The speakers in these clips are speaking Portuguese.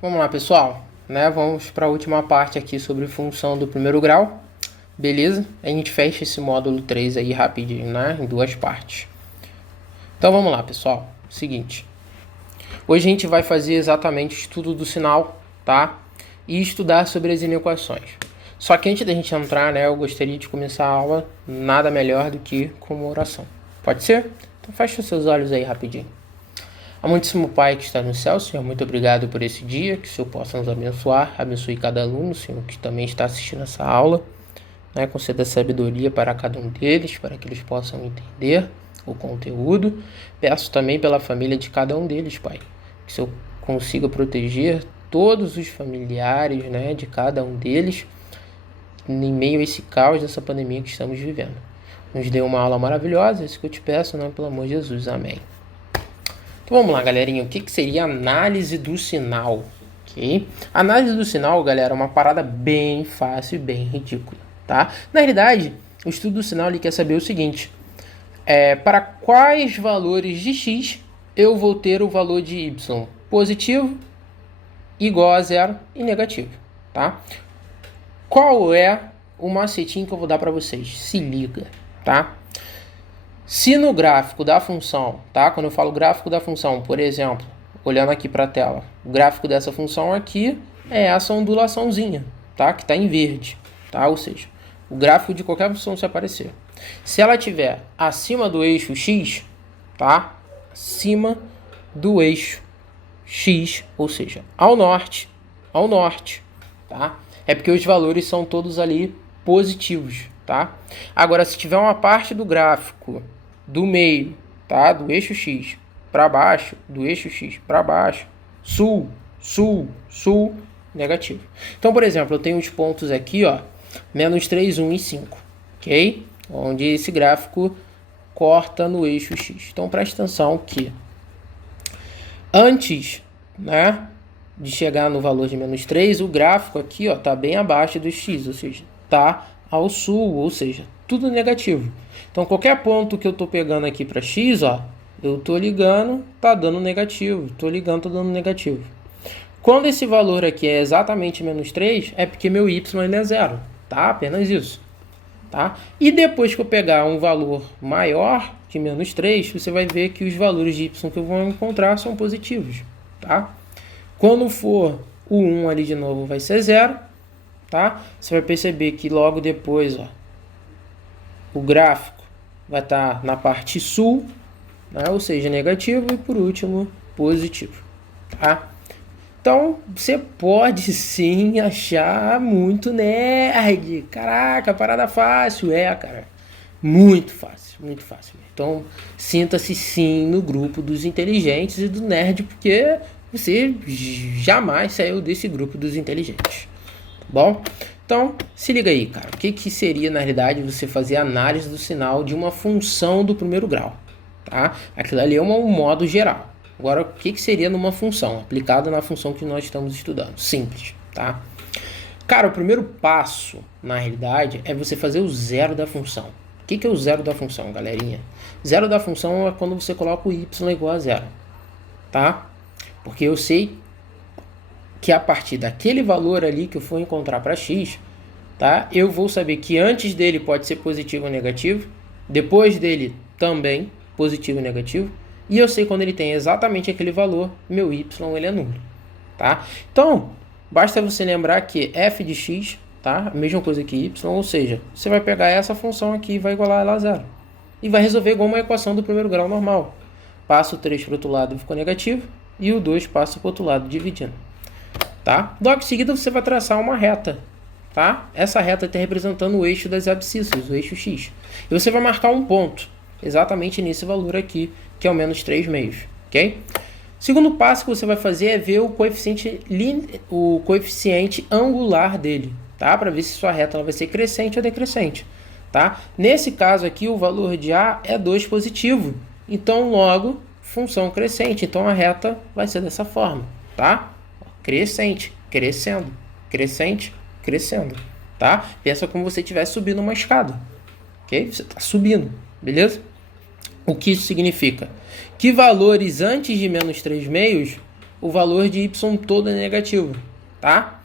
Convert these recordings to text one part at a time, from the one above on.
Vamos lá, pessoal, né? Vamos para a última parte aqui sobre função do primeiro grau, beleza? A gente fecha esse módulo 3 aí rapidinho, né? Em duas partes. Então vamos lá, pessoal. Seguinte, hoje a gente vai fazer exatamente o estudo do sinal, tá? E estudar sobre as inequações. Só que antes da gente entrar, né? Eu gostaria de começar a aula nada melhor do que com uma oração. Pode ser? Então fecha os seus olhos aí rapidinho. Amantíssimo Pai que está no céu, Senhor, muito obrigado por esse dia, que o Senhor possa nos abençoar, abençoe cada aluno, Senhor, que também está assistindo essa aula, né? Conceda sabedoria para cada um deles, para que eles possam entender o conteúdo. Peço também pela família de cada um deles, Pai, que o Senhor consiga proteger todos os familiares, né, de cada um deles, em meio a esse caos dessa pandemia que estamos vivendo. Nos dê uma aula maravilhosa, é isso que eu te peço, né, pelo amor de Jesus, amém. Então vamos lá, galerinha. O que seria análise do sinal? Ok? Análise do sinal, galera, é uma parada bem fácil e bem ridícula, tá? Na realidade, o estudo do sinal ele quer saber o seguinte: para quais valores de x eu vou ter o valor de y positivo, igual a zero e negativo, tá? Qual é o macetinho que eu vou dar para vocês? Se liga, tá? Se no gráfico da função, tá? Quando eu falo gráfico da função, por exemplo, olhando aqui para a tela, o gráfico dessa função aqui é essa ondulaçãozinha, tá? Que está em verde, tá? Ou seja, o gráfico de qualquer função se aparecer. Se ela estiver acima do eixo x, tá? Acima do eixo x, ou seja, ao norte, tá? É porque os valores são todos ali positivos, tá? Agora, se tiver uma parte do gráfico do meio, tá? Do eixo x para baixo, do eixo x para baixo, sul, negativo. Então, por exemplo, eu tenho os pontos aqui, ó, -3, 1 e 5, ok? Onde esse gráfico corta no eixo x. Então, preste atenção que antes, né, de chegar no valor de -3, o gráfico aqui, ó, tá bem abaixo do x, ou seja, tá ao sul, ou seja, tudo negativo. Então, qualquer ponto que eu tô pegando aqui para x, ó, eu tô ligando, tá dando negativo. Tô ligando, tá dando negativo. Quando esse valor aqui é exatamente -3, é porque meu y ele é zero, tá? Apenas isso, tá? E depois que eu pegar um valor maior que -3, você vai ver que os valores de y que eu vou encontrar são positivos, tá? Quando for o 1 ali de novo vai ser zero, tá? Você vai perceber que logo depois, ó, o gráfico vai estar na parte sul, né? Ou seja, negativo, e por último, positivo, tá? Então, você pode sim achar muito nerd. Caraca, parada fácil. É, cara, muito fácil, muito fácil. Então, sinta-se sim no grupo dos inteligentes e do nerd, porque você jamais saiu desse grupo dos inteligentes. Bom, então se liga aí, cara. O que seria na realidade você fazer análise do sinal de uma função do primeiro grau, tá? Aquilo ali é um modo geral. Agora, o que seria numa função aplicada na função que nós estamos estudando? Simples, tá? Cara, o primeiro passo na realidade é você fazer o zero da função. O que é o zero da função, galerinha? Zero da função é quando você coloca o y igual a zero, tá? Porque eu sei que a partir daquele valor ali que eu for encontrar para x, tá? Eu vou saber que antes dele pode ser positivo ou negativo, depois dele também positivo ou negativo, e eu sei quando ele tem exatamente aquele valor, meu y ele é nulo, tá? Então, basta você lembrar que f de x, tá? A mesma coisa que y, ou seja, você vai pegar essa função aqui e vai igualar ela a zero. E vai resolver igual uma equação do primeiro grau normal. Passa o 3 para o outro lado e ficou negativo, e o 2 passa para o outro lado dividindo. Tá? Logo em seguida você vai traçar uma reta, tá? Essa reta está representando o eixo das abscissas, o eixo x. E você vai marcar um ponto, exatamente nesse valor aqui, que é o -3/2, ok? Segundo passo que você vai fazer é ver o coeficiente angular dele, tá? Para ver se sua reta ela vai ser crescente ou decrescente, tá? Nesse caso aqui, o valor de A é 2 positivo, então logo, função crescente, então a reta vai ser dessa forma, tá? Crescente, crescendo, crescente, crescendo, tá? Pensa como se você estivesse subindo uma escada, ok? Você está subindo, beleza? O que isso significa? Que valores antes de -3/2 o valor de y todo é negativo, tá?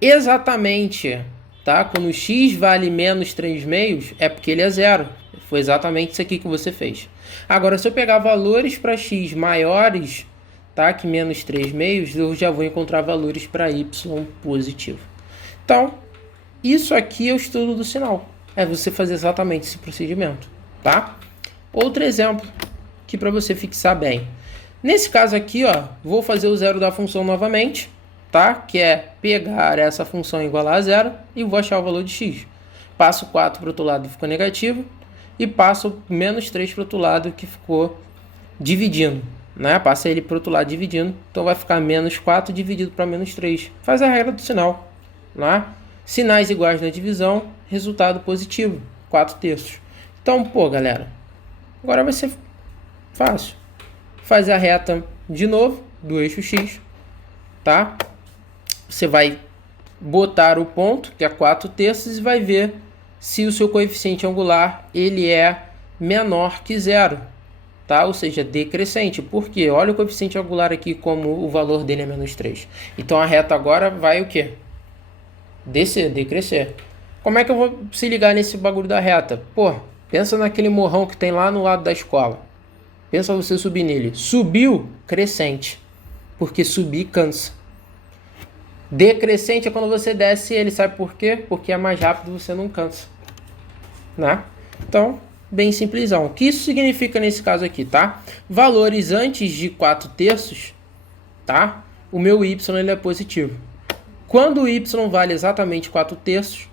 Exatamente, tá? Quando x vale menos 3/2, é porque ele é zero. Foi exatamente isso aqui que você fez. Agora, se eu pegar valores para x maiores, tá, que menos 3/2, eu já vou encontrar valores para y positivo. Então, isso aqui é o estudo do sinal. É você fazer exatamente esse procedimento, tá? Outro exemplo, que para você fixar bem. Nesse caso aqui, ó, vou fazer o zero da função novamente, tá? Que é pegar essa função igual a zero e vou achar o valor de x. Passo 4 para o outro lado, ficou negativo. E passo menos 3 para o outro lado, que ficou dividindo, né? Passa ele para o outro lado dividindo. Então vai ficar menos 4 dividido para menos 3. Faz a regra do sinal, né? Sinais iguais na divisão, resultado positivo, 4/3. Então, pô, galera, agora vai ser fácil. Faz a reta de novo do eixo x, tá? Você vai botar o ponto, que é 4/3, e vai ver se o seu coeficiente angular ele é menor que zero, tá? Ou seja, decrescente. Por quê? Olha o coeficiente angular aqui como o valor dele é menos 3. Então a reta agora vai o quê? Descer, decrescer. Como é que eu vou se ligar nesse bagulho da reta? Pô, pensa naquele morrão que tem lá no lado da escola. Pensa você subir nele. Subiu, crescente. Porque subir cansa. Decrescente é quando você desce ele. Sabe por quê? Porque é mais rápido, você não cansa, né? Então, bem simplesão. O que isso significa nesse caso aqui, tá? Valores antes de 4/3, tá? O meu y ele é positivo. Quando o y vale exatamente 4/3,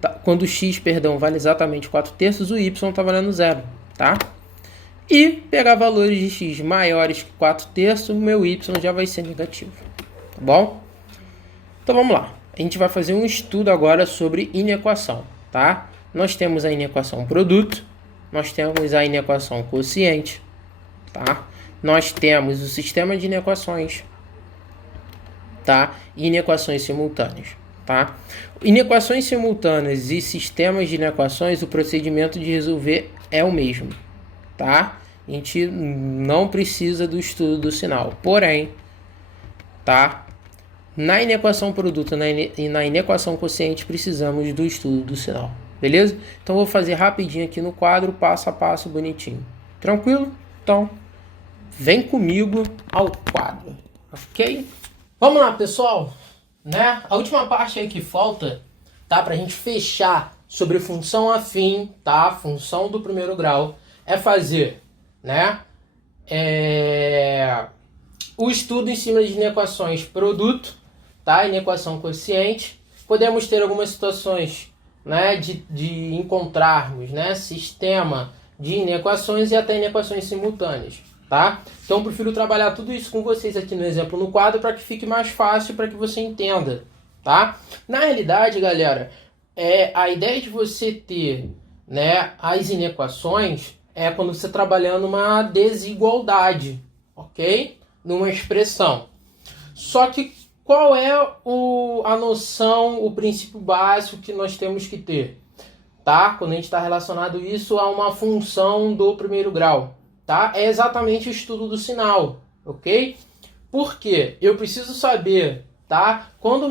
tá? Quando o x, perdão, vale exatamente 4/3, o y está valendo zero, tá? E pegar valores de x maiores que 4/3, o meu y já vai ser negativo, tá bom? Então vamos lá. A gente vai fazer um estudo agora sobre inequação, tá? Nós temos a inequação produto, nós temos a inequação quociente, tá? Nós temos o sistema de inequações, tá? E inequações simultâneas, tá? Inequações simultâneas e sistemas de inequações, o procedimento de resolver é o mesmo, tá? A gente não precisa do estudo do sinal, porém, tá? Na inequação produto e na inequação quociente precisamos do estudo do sinal, beleza? Então vou fazer rapidinho aqui no quadro, passo a passo, bonitinho. Tranquilo? Então, vem comigo ao quadro, ok? Vamos lá, pessoal, né? A última parte aí que falta, tá? Pra gente fechar sobre função afim, tá? Função do primeiro grau, é fazer, né? O estudo em cima de inequações produto, tá? Inequação quociente. Podemos ter algumas situações, né, de encontrarmos, né, sistema de inequações e até inequações simultâneas, tá? Então eu prefiro trabalhar tudo isso com vocês aqui no exemplo no quadro para que fique mais fácil, para que você entenda, tá? Na realidade, galera, a ideia de você ter, né, as inequações é quando você está trabalhando uma desigualdade, ok? Numa expressão. Só que qual é a noção, o princípio básico que nós temos que ter, tá? Quando a gente está relacionado isso a uma função do primeiro grau, tá? É exatamente o estudo do sinal, ok? Por quê? Eu preciso saber, tá? Quando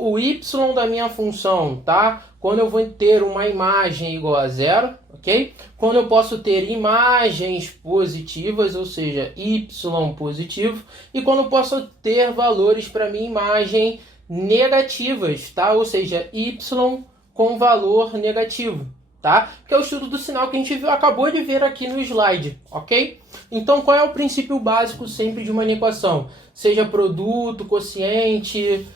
o y da minha função, tá? Quando eu vou ter uma imagem igual a zero, ok? Quando eu posso ter imagens positivas, ou seja, y positivo, e quando eu posso ter valores para minha imagem negativas, tá? Ou seja, y com valor negativo, tá? Que é o estudo do sinal que a gente acabou de ver aqui no slide, ok? Então, qual é o princípio básico sempre de uma inequação? Seja produto, quociente,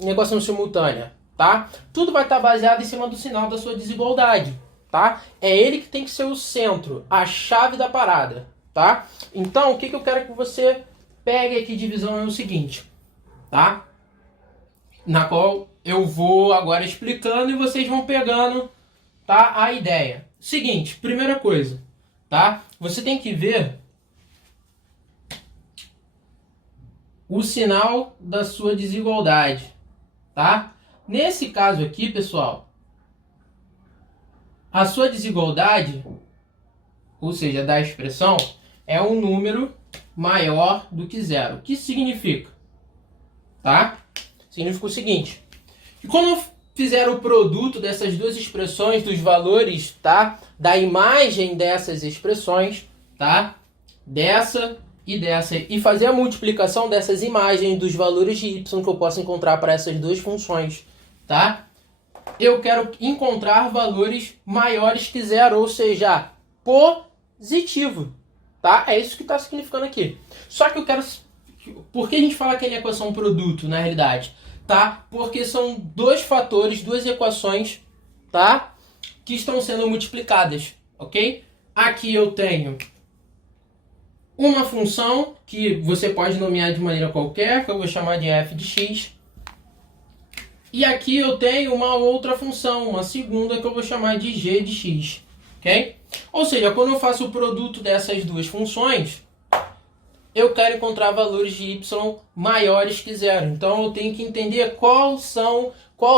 inequação simultânea, tá? Tudo vai estar baseado em cima do sinal da sua desigualdade, tá? É ele que tem que ser o centro, a chave da parada, tá? Então, o que eu quero que você pegue aqui de visão é o seguinte, tá? Na qual eu vou agora explicando e vocês vão pegando, tá, a ideia. Seguinte, primeira coisa, tá? Você tem que ver o sinal da sua desigualdade, tá? Nesse caso aqui, pessoal, a sua desigualdade, ou seja, da expressão, é um número maior do que zero. O que isso significa? Tá? Significa o seguinte, que quando eu fizer o produto dessas duas expressões, dos valores, tá? Da imagem dessas expressões, tá? Dessa e dessa, e fazer a multiplicação dessas imagens dos valores de y que eu posso encontrar para essas duas funções, tá? Eu quero encontrar valores maiores que zero, ou seja, positivo, tá? É isso que está significando aqui. Só que eu quero... Por que a gente fala que é equação produto, na realidade? Tá? Porque são dois fatores, duas equações, tá? Que estão sendo multiplicadas, ok? Aqui eu tenho uma função que você pode nomear de maneira qualquer, que eu vou chamar de f de x. E aqui eu tenho uma outra função, uma segunda, que eu vou chamar de g de x, ok? Ou seja, quando eu faço o produto dessas duas funções, eu quero encontrar valores de y maiores que zero. Então eu tenho que entender qual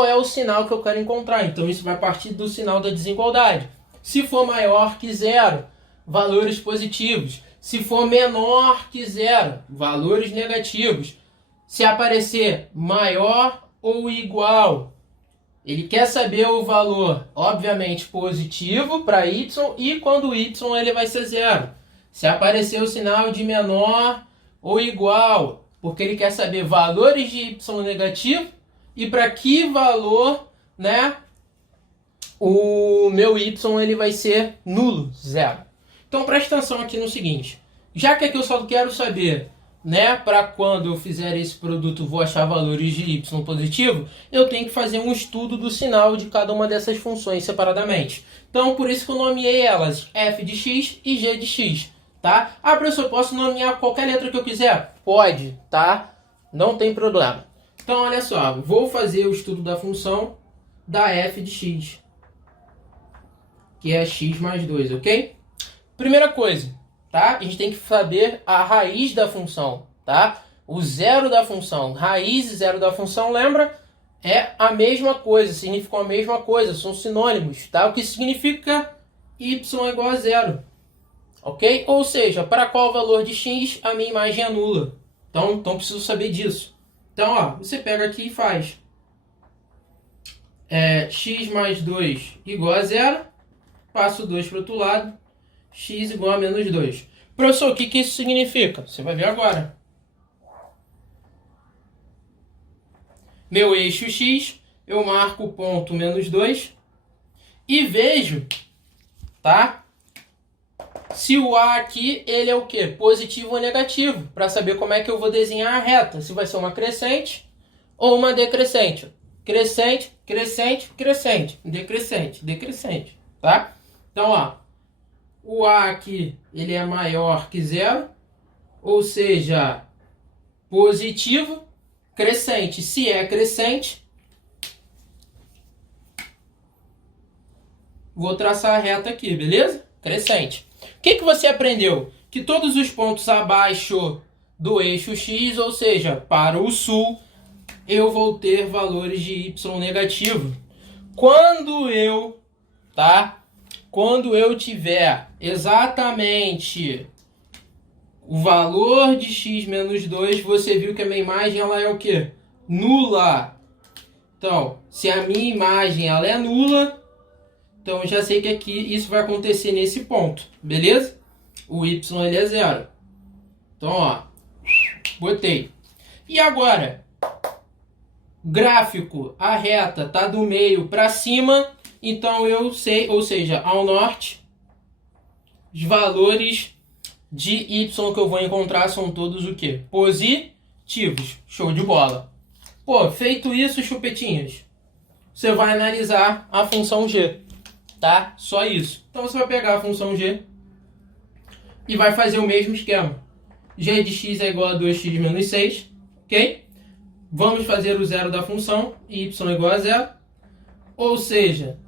é o sinal que eu quero encontrar. Então isso vai partir do sinal da desigualdade. Se for maior que zero, valores positivos. Se for menor que zero, valores negativos. Se aparecer maior ou igual, ele quer saber o valor, obviamente, positivo para y, e quando y ele vai ser zero. Se aparecer o sinal de menor ou igual, porque ele quer saber valores de y negativo e para que valor, né, o meu y ele vai ser nulo, zero. Então preste atenção aqui no seguinte, já que aqui eu só quero saber, né, para quando eu fizer esse produto vou achar valores de y positivo, eu tenho que fazer um estudo do sinal de cada uma dessas funções separadamente. Então por isso que eu nomeei elas f de x e g de x. Tá? Ah, professor, eu posso nomear qualquer letra que eu quiser? Pode, tá? Não tem problema. Então, olha só, vou fazer o estudo da função da f de x, que é x mais 2, ok? Primeira coisa, tá? A gente tem que saber a raiz da função, tá? O zero da função. Raiz e zero da função, lembra? É a mesma coisa, significam a mesma coisa, são sinônimos, tá? O que significa y é igual a zero. Ok? Ou seja, para qual valor de x a minha imagem é nula. Então preciso saber disso. Então, ó, você pega aqui e faz x mais 2 igual a zero. Passo 2 para o outro lado. X igual a menos 2. Professor, o que isso significa? Você vai ver agora. Meu eixo x, eu marco o ponto menos 2 e vejo, tá? Se o A aqui, ele é o quê? Positivo ou negativo, para saber como é que eu vou desenhar a reta. Se vai ser uma crescente ou uma decrescente. Crescente, crescente, crescente. Decrescente, decrescente, tá? Então, ó, o A aqui, ele é maior que zero, ou seja, positivo. Crescente, se é crescente, vou traçar a reta aqui, beleza? Crescente. O que você aprendeu? Que todos os pontos abaixo do eixo x, ou seja, para o sul, eu vou ter valores de y negativo. Quando eu tiver exatamente o valor de x menos 2, você viu que a minha imagem ela é o quê? Nula. Então, se a minha imagem ela é nula, então eu já sei que aqui isso vai acontecer nesse ponto, beleza? O y ele é zero. Então, ó, botei. E agora, gráfico, a reta tá do meio para cima, então eu sei, ou seja, ao norte, os valores de y que eu vou encontrar são todos o quê? Positivos. Show de bola. Pô, feito isso, chupetinhas, você vai analisar a função g. Tá? Só isso. Então você vai pegar a função g e vai fazer o mesmo esquema. G de x é igual a 2x menos 6, ok? Vamos fazer o zero da função, y é igual a zero. Ou seja,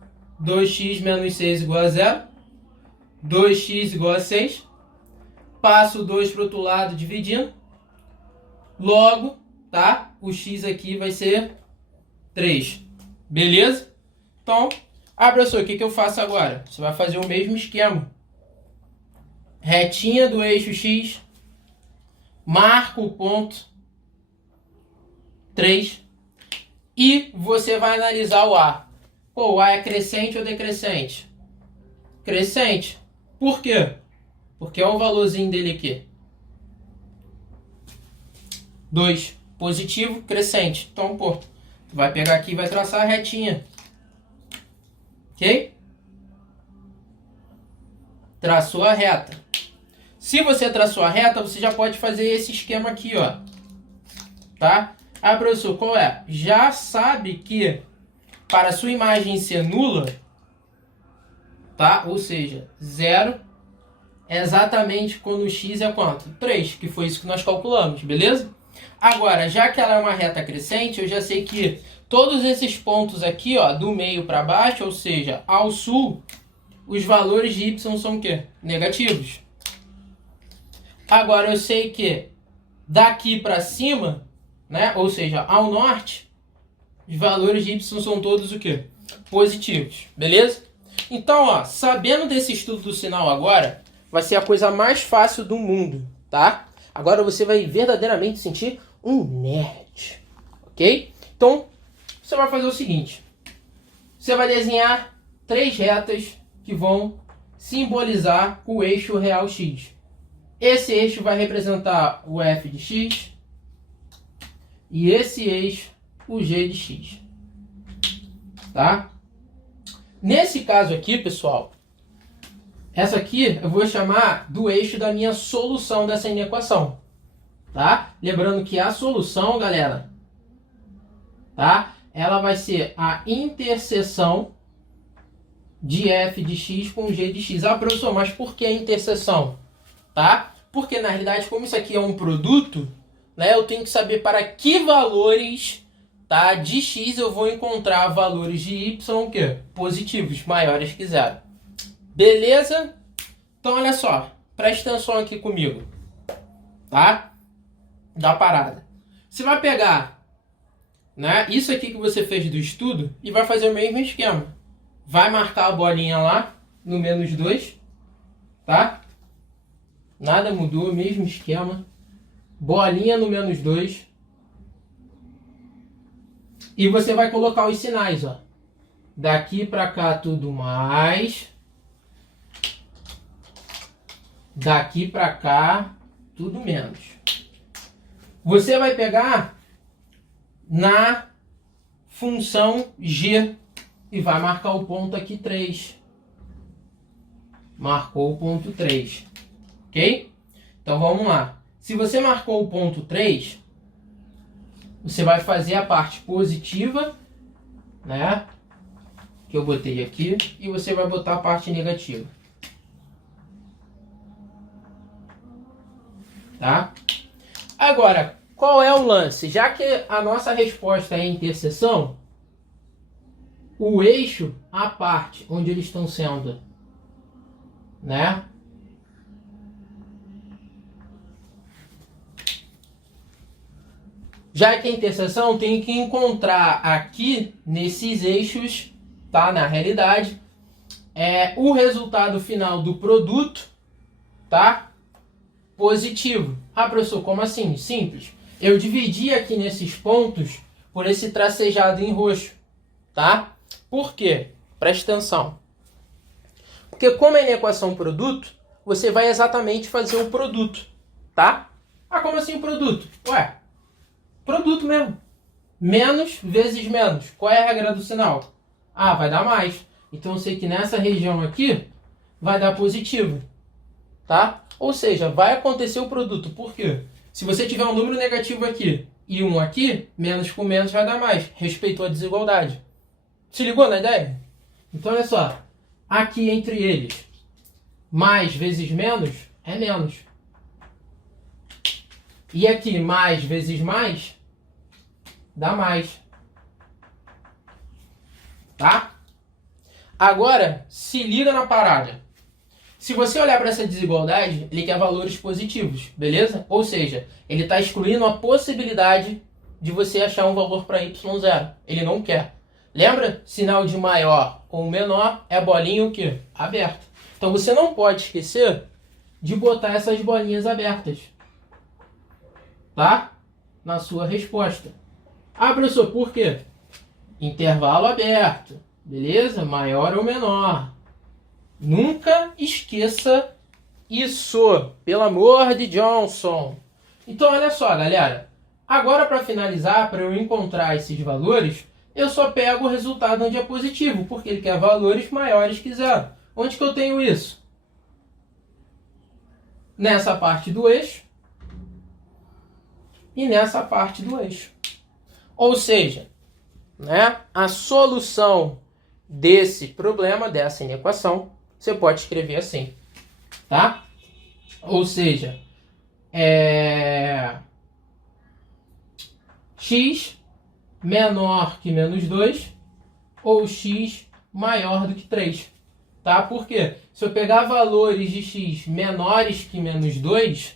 2x menos 6 igual a zero. 2x igual a 6. Passo o 2 para o outro lado dividindo. Logo, tá? O x aqui vai ser 3. Beleza? Então, professor, o que eu faço agora? Você vai fazer o mesmo esquema. Retinha do eixo x, marca o ponto 3 e você vai analisar o A. Pô, o A é crescente ou decrescente? Crescente. Por quê? Porque é o valorzinho dele aqui. 2. Positivo, crescente. Então, pô, tu vai pegar aqui e vai traçar a retinha. Ok? Traçou a reta. Se você traçou a reta, você já pode fazer esse esquema aqui, ó. Tá? Ah, professor, qual é? Já sabe que para a sua imagem ser nula, tá? Ou seja, 0 é exatamente quando o x é quanto? 3, que foi isso que nós calculamos, beleza? Agora, já que ela é uma reta crescente, eu já sei que todos esses pontos aqui, ó, do meio para baixo, ou seja, ao sul, os valores de y são o quê? Negativos. Agora, eu sei que daqui para cima, né, ou seja, ao norte, os valores de y são todos o quê? Positivos, beleza? Então, ó, sabendo desse estudo do sinal agora, vai ser a coisa mais fácil do mundo, tá? Agora você vai verdadeiramente sentir um nerd, ok? Então, você vai fazer o seguinte. Você vai desenhar 3 retas que vão simbolizar o eixo real x. Esse eixo vai representar o f de x e esse eixo o g de x. Tá? Nesse caso aqui, pessoal, essa aqui eu vou chamar do eixo da minha solução dessa inequação. Tá? Lembrando que a solução, galera, tá? Ela vai ser a interseção de f de x com g de x. Ah, professor, mas por que a interseção? Tá? Porque, na realidade, como isso aqui é um produto, né, eu tenho que saber para que valores, tá, de x eu vou encontrar valores de y o quê? Positivos, maiores que 0. Beleza? Então, olha só. Presta atenção aqui comigo. Tá? Da parada. Você vai pegar, né, isso aqui que você fez do estudo e vai fazer o mesmo esquema. Vai marcar a bolinha lá no menos 2. Tá? Nada mudou, mesmo esquema. Bolinha no menos 2. E você vai colocar os sinais, ó. Daqui pra cá tudo mais. Daqui pra cá tudo menos. Você vai pegar na função g e vai marcar o ponto aqui 3. Marcou o ponto 3. Ok? Então vamos lá. Se você marcou o ponto 3, você vai fazer a parte positiva, né? Que eu botei aqui. E você vai botar a parte negativa. Tá? Agora, qual é o lance? Já que a nossa resposta é interseção, o eixo, a parte onde eles estão sendo, né? Já que a interseção tem que encontrar aqui nesses eixos, tá? Na realidade, o resultado final do produto, tá? Positivo. Ah, professor, como assim? Simples. Eu dividi aqui nesses pontos por esse tracejado em roxo, tá? Por quê? Presta atenção. Porque como é na equação produto, você vai exatamente fazer o produto, tá? Ah, como assim o produto? Ué, produto mesmo. Menos vezes menos. Qual é a regra do sinal? Ah, vai dar mais. Então eu sei que nessa região aqui vai dar positivo, tá? Ou seja, vai acontecer o produto. Por quê? Se você tiver um número negativo aqui e um aqui, menos com menos vai dar mais. Respeitou a desigualdade. Se ligou na ideia? Então, olha só. Aqui entre eles, mais vezes menos é menos. E aqui, mais vezes mais, dá mais. Tá? Agora, se liga na parada. Se você olhar para essa desigualdade, ele quer valores positivos, beleza? Ou seja, ele está excluindo a possibilidade de você achar um valor para y0. Ele não quer. Lembra? Sinal de maior ou menor é bolinha o quê? Aberta. Então você não pode esquecer de botar essas bolinhas abertas. tá? Na sua resposta. Ah, professor, por quê? Intervalo aberto, beleza? Maior ou menor. Nunca esqueça isso, pelo amor de Johnson. Então, olha só, galera. Agora, para finalizar, para eu encontrar esses valores, eu só pego o resultado onde é positivo, porque ele quer valores maiores que zero. Onde que eu tenho isso? Nessa parte do eixo e nessa parte do eixo. Ou seja, né, a solução desse problema, dessa inequação, você pode escrever assim, tá? Ou seja, x menor que menos 2 ou x maior do que 3. Tá? Por quê? Se eu pegar valores de x menores que menos 2,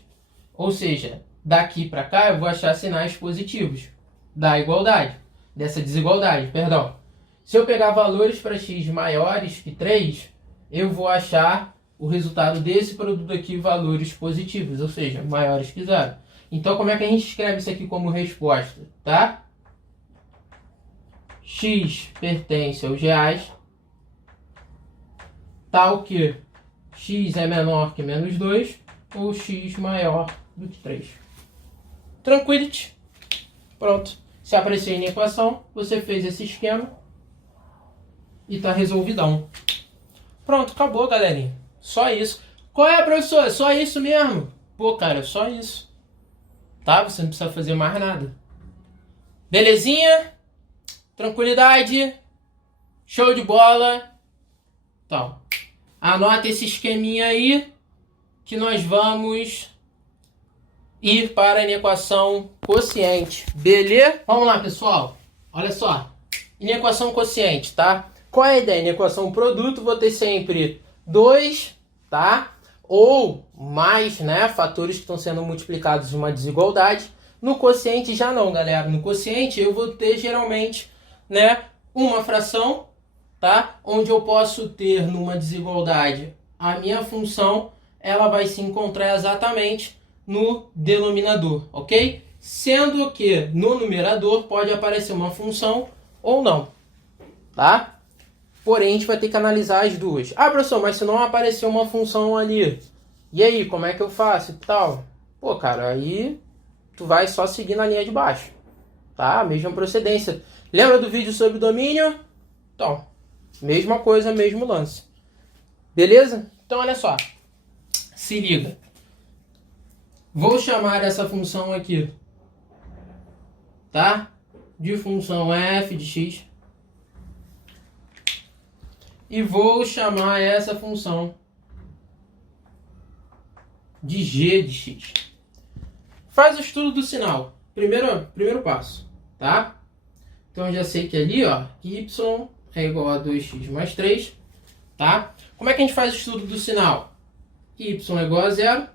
ou seja, daqui para cá eu vou achar sinais positivos da igualdade, dessa desigualdade, perdão. Se eu pegar valores para x maiores que 3, eu vou achar o resultado desse produto aqui valores positivos, ou seja, maiores que zero. Então, como é que a gente escreve isso aqui como resposta? Tá? X pertence aos reais, tal que x é menor que menos 2 ou x maior do que 3. Tranquility. Pronto. Se aparecer na equação, você fez esse esquema e está resolvidão. Pronto, acabou, galerinha. Só isso. Qual é, professor? É só isso mesmo? Pô, cara, é só isso. Tá? Você não precisa fazer mais nada. Belezinha? Tranquilidade? Show de bola? Então, anota esse esqueminha aí que nós vamos ir para a inequação quociente. Beleza? Vamos lá, pessoal. Olha só. Inequação quociente, tá? Qual é a ideia? Inequação produto, vou ter sempre 2, tá? Ou mais, né? Fatores que estão sendo multiplicados em uma desigualdade. No quociente já não, galera. No quociente eu vou ter geralmente, né, uma fração, tá? Onde eu posso ter numa desigualdade a minha função, ela vai se encontrar exatamente no denominador, ok? Sendo que no numerador pode aparecer uma função ou não, tá? Porém, a gente vai ter que analisar as duas. Ah, professor, mas se não aparecer uma função ali, e aí, como é que eu faço e tal? Pô, cara, aí tu vai só seguir na linha de baixo, tá? Mesma procedência. Lembra do vídeo sobre domínio? Então, mesma coisa, mesmo lance. Beleza? Então, olha só. Se liga. Vou chamar essa função aqui, tá? De função f de x. E vou chamar essa função de g de x. Faz o estudo do sinal. Primeiro passo, tá? Então, eu já sei que ali, ó, y é igual a 2x mais 3, tá? Como é que a gente faz o estudo do sinal? Y é igual a 0,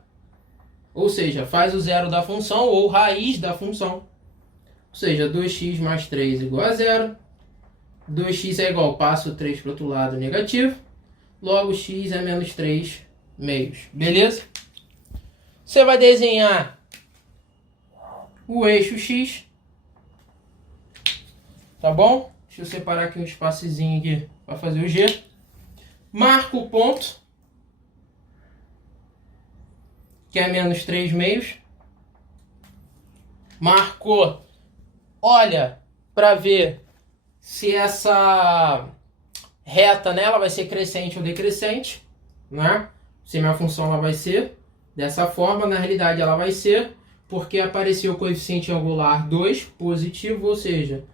ou seja, faz o zero da função ou raiz da função. Ou seja, 2x mais 3 é igual a 0. 2x é igual, passo o 3 para o outro lado, negativo. Logo, x é menos 3 meios. Beleza? Você vai desenhar o eixo x. Tá bom? Deixa eu separar aqui um espaçozinho aqui para fazer o G. Marca o ponto, que é menos 3 meios. Marcou. Olha para ver se essa reta, né, ela vai ser crescente ou decrescente, né? Se minha função ela vai ser dessa forma, na realidade ela vai ser porque apareceu o coeficiente angular 2 positivo, ou seja,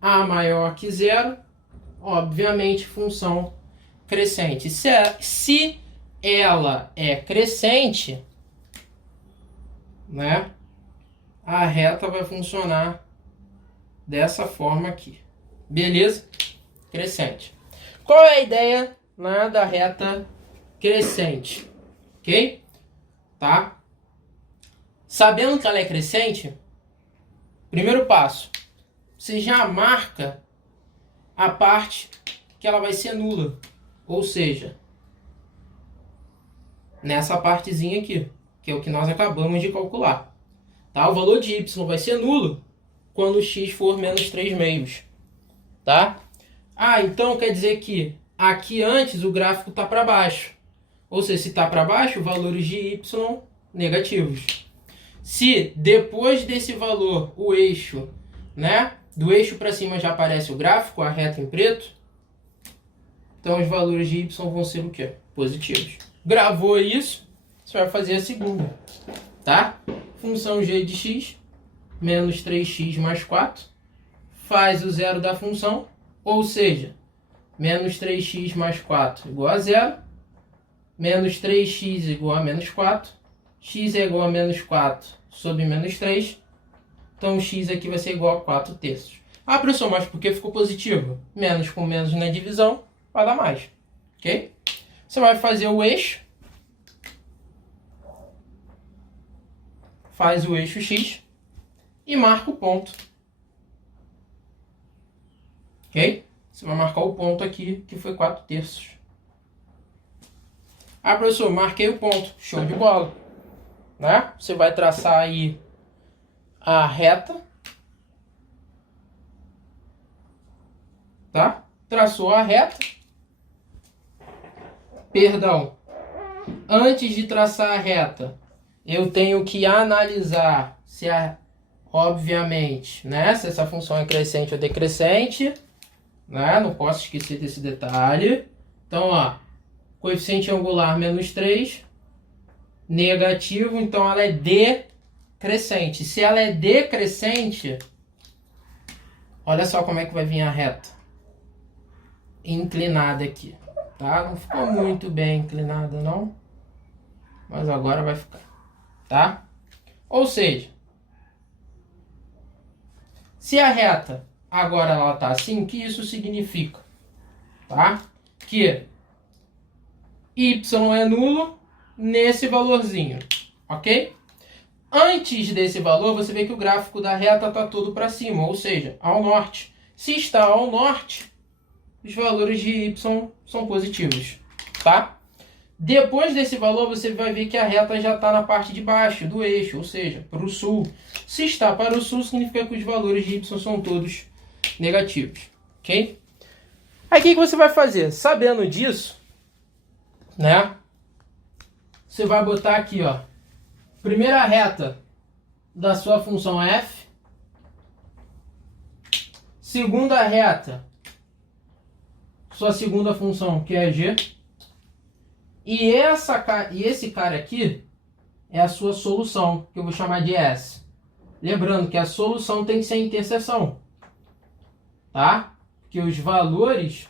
a maior que 0, obviamente função crescente. Se ela é crescente, né, a reta vai funcionar dessa forma aqui. Beleza? Crescente. Qual é a ideia, né, da reta crescente? Ok? Tá? Sabendo que ela é crescente, primeiro passo, você já marca a parte que ela vai ser nula. Ou seja, nessa partezinha aqui, que é o que nós acabamos de calcular. Tá? O valor de y vai ser nulo quando x for menos 3 meios. Tá? Ah, então quer dizer que aqui antes o gráfico está para baixo. Ou seja, se está para baixo, valores de y negativos. Se depois desse valor o eixo, né, do eixo para cima já aparece o gráfico, a reta em preto, então os valores de y vão ser o quê? Positivos. Gravou isso, você vai fazer a segunda. Tá? Função g de x, menos 3x mais 4, faz o zero da função, ou seja, menos 3x mais 4 igual a zero, menos 3x igual a menos 4, x é igual a menos 4 sobre menos 3, então x aqui vai ser igual a 4 terços. Ah, professor, mas por que ficou positivo? Menos com menos na divisão vai dar mais, ok? Você vai fazer o eixo, faz o eixo x e marca o ponto. Ok? Você vai marcar o ponto aqui, que foi 4 terços. Ah, professor, marquei o ponto. Show de bola. Né? Você vai traçar aí a reta. Tá? Traçou a reta. Perdão. Antes de traçar a reta, eu tenho que analisar se obviamente, né, se essa função é crescente ou decrescente, né? Não posso esquecer desse detalhe. Então, ó, coeficiente angular menos 3, negativo, então ela é decrescente. Se ela é decrescente, olha só como é que vai vir a reta. Inclinada aqui, tá? Não ficou muito bem inclinada, não. Mas agora vai ficar, tá? Ou seja, se a reta agora ela tá assim, o que isso significa? Tá? Que y é nulo nesse valorzinho, ok? Antes desse valor, você vê que o gráfico da reta está todo para cima, ou seja, ao norte. Se está ao norte, os valores de y são positivos, tá? Depois desse valor, você vai ver que a reta já está na parte de baixo do eixo, ou seja, para o sul. Se está para o sul, significa que os valores de y são todos negativos, ok? Aí o que você vai fazer? Sabendo disso, né? Você vai botar aqui, ó, primeira reta da sua função f, segunda reta, sua segunda função, que é g, e esse cara aqui é a sua solução, que eu vou chamar de S. Lembrando que a solução tem que ser a interseção, tá? Que os valores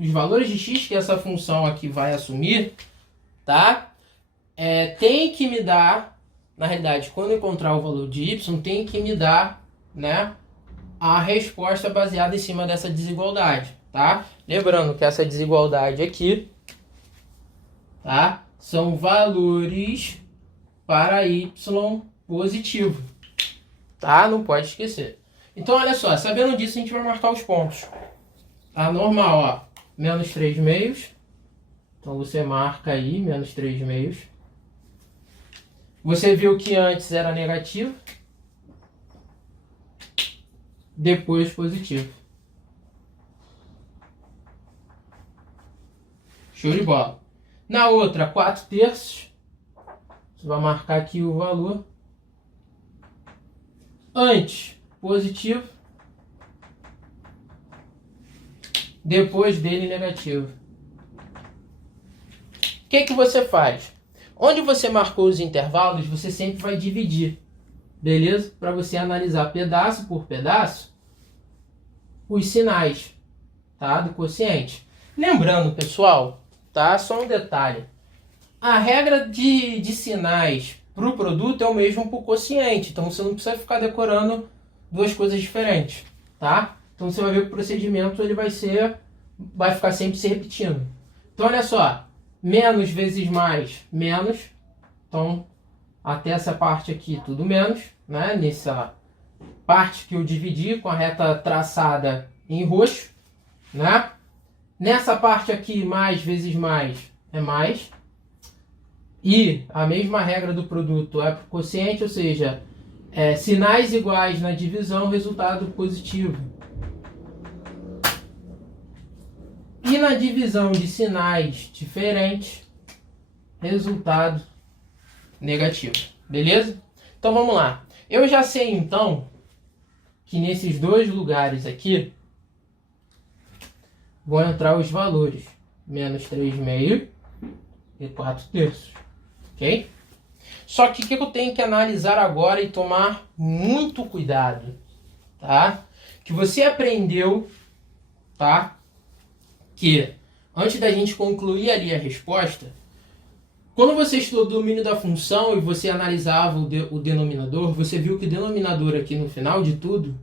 os valores de x que essa função aqui vai assumir, tá? Tem que me dar, na realidade, quando eu encontrar o valor de y, tem que me dar, né, a resposta baseada em cima dessa desigualdade, tá? Lembrando que essa desigualdade aqui, tá, são valores para y positivo, tá? Não pode esquecer. Então, olha só, sabendo disso, a gente vai marcar os pontos. Tá? Normal, ó, menos 3 meios. Então, você marca aí, menos 3 meios. Você viu que antes era negativo, depois positivo. Show de bola. Na outra, 4 terços. Você vai marcar aqui o valor. Antes, positivo. Depois dele, negativo. O que você faz? Onde você marcou os intervalos, você sempre vai dividir. Beleza? Para você analisar pedaço por pedaço os sinais, tá, do quociente. Lembrando, pessoal, tá? Só um detalhe. A regra de sinais para o produto é o mesmo para o quociente. Então, você não precisa ficar decorando duas coisas diferentes, tá? Então, você vai ver que o procedimento ele vai ficar sempre se repetindo. Então, olha só. Menos vezes mais, menos. Então, até essa parte aqui, tudo menos, né? Nessa parte que eu dividi com a reta traçada em roxo, né? Nessa parte aqui, mais vezes mais é mais. e a mesma regra do produto é para o quociente, ou seja, sinais iguais na divisão, resultado positivo. E na divisão de sinais diferentes, resultado negativo. Beleza? Então vamos lá. Eu já sei então que nesses dois lugares aqui vão entrar os valores. Menos 3,5 e 4/3. Ok? Só que o que eu tenho que analisar agora e tomar muito cuidado, tá? Que você aprendeu, tá? Que antes da gente concluir ali a resposta, quando você estudou o domínio da função e você analisava o denominador, você viu que o denominador aqui no final de tudo,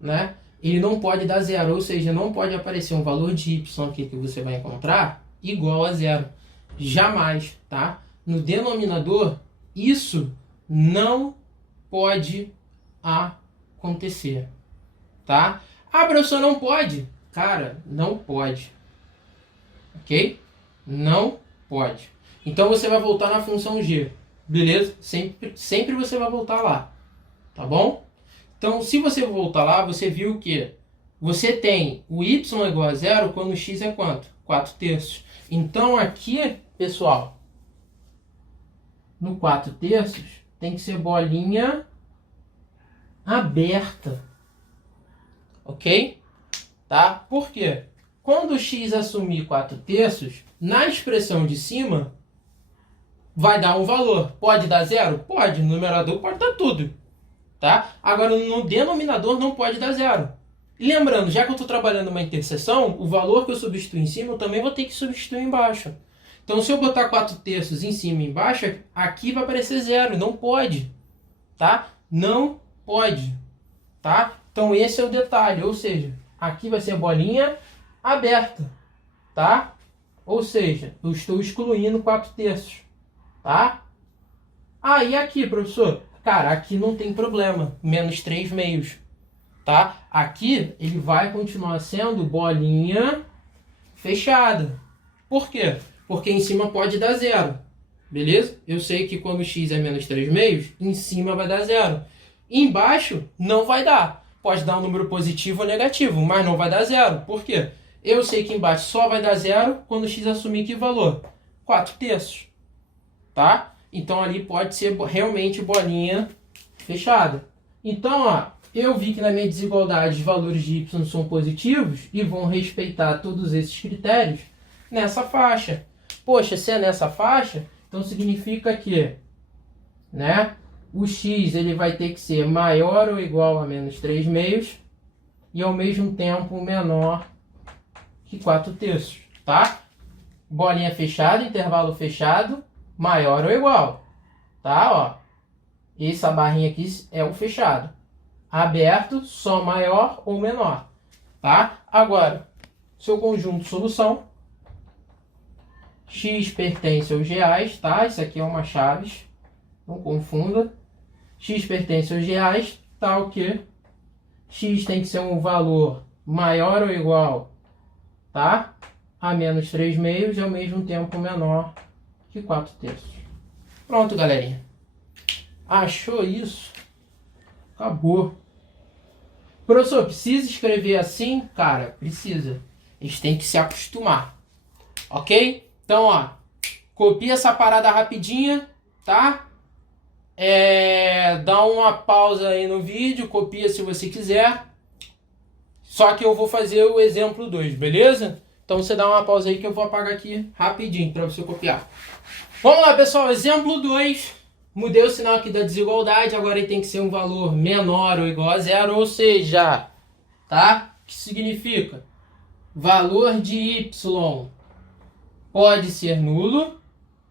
né? Ele não pode dar zero, ou seja, não pode aparecer um valor de y aqui que você vai encontrar igual a zero. Jamais, tá? No denominador, isso não pode acontecer, tá? Ah, professor, não pode? Cara, não pode. Ok? Não pode. Então você vai voltar na função g, beleza? Sempre você vai voltar lá, tá bom? Então, se você voltar lá, você viu que você tem o y igual a zero quando o x é quanto? 4/3. Então aqui, pessoal, no 4/3 tem que ser bolinha aberta, ok? Tá? Por quê? Quando o x assumir 4/3, na expressão de cima, vai dar um valor. Pode dar zero? Pode. No numerador pode dar tudo. Tá? Agora, no denominador não pode dar zero. E lembrando, já que eu estou trabalhando uma interseção, o valor que eu substituo em cima, eu também vou ter que substituir embaixo. Então, se eu botar 4/3 em cima e embaixo, aqui vai aparecer zero. Não pode. Tá? Não pode. Tá? Então, esse é o detalhe. Ou seja, aqui vai ser bolinha aberta. Tá? Ou seja, eu estou excluindo 4/3. Tá? Ah, e aqui, professor? Cara, aqui não tem problema. Menos 3/2. Tá? Aqui ele vai continuar sendo bolinha fechada. Por quê? Porque em cima pode dar zero. Beleza? Eu sei que quando x é menos 3/2, em cima vai dar zero. Embaixo não vai dar. Pode dar um número positivo ou negativo, mas não vai dar zero. Por quê? Eu sei que embaixo só vai dar zero quando x assumir que valor? 4/3. Tá? Então ali pode ser realmente bolinha fechada. Então, ó, eu vi que na minha desigualdade os valores de y são positivos e vão respeitar todos esses critérios nessa faixa. Poxa, se é nessa faixa, então significa que, né, o x ele vai ter que ser maior ou igual a menos 3/2 e ao mesmo tempo menor que 4/3, tá? Bolinha fechada, intervalo fechado, maior ou igual, tá? Ó, essa barrinha aqui é o fechado. Aberto, só maior ou menor, tá? Agora, seu conjunto solução. X pertence aos reais, tá? Isso aqui é uma chaves, não confunda. X pertence aos reais, tá o quê? X tem que ser um valor maior ou igual, tá? A menos 3/2 e ao mesmo tempo menor que 4/3. Pronto, galerinha. Achou isso? Acabou. Professor, precisa escrever assim? Cara, precisa. Eles têm que se acostumar. Ok? Então, ó, copia essa parada rapidinha, tá? Dá uma pausa aí no vídeo, copia se você quiser. Só que eu vou fazer o exemplo 2, beleza? Então você dá uma pausa aí que eu vou apagar aqui rapidinho para você copiar. Vamos lá, pessoal. Exemplo 2. Mudei o sinal aqui da desigualdade. Agora ele tem que ser um valor menor ou igual a zero. Ou seja, tá? O que significa? Valor de y pode ser nulo,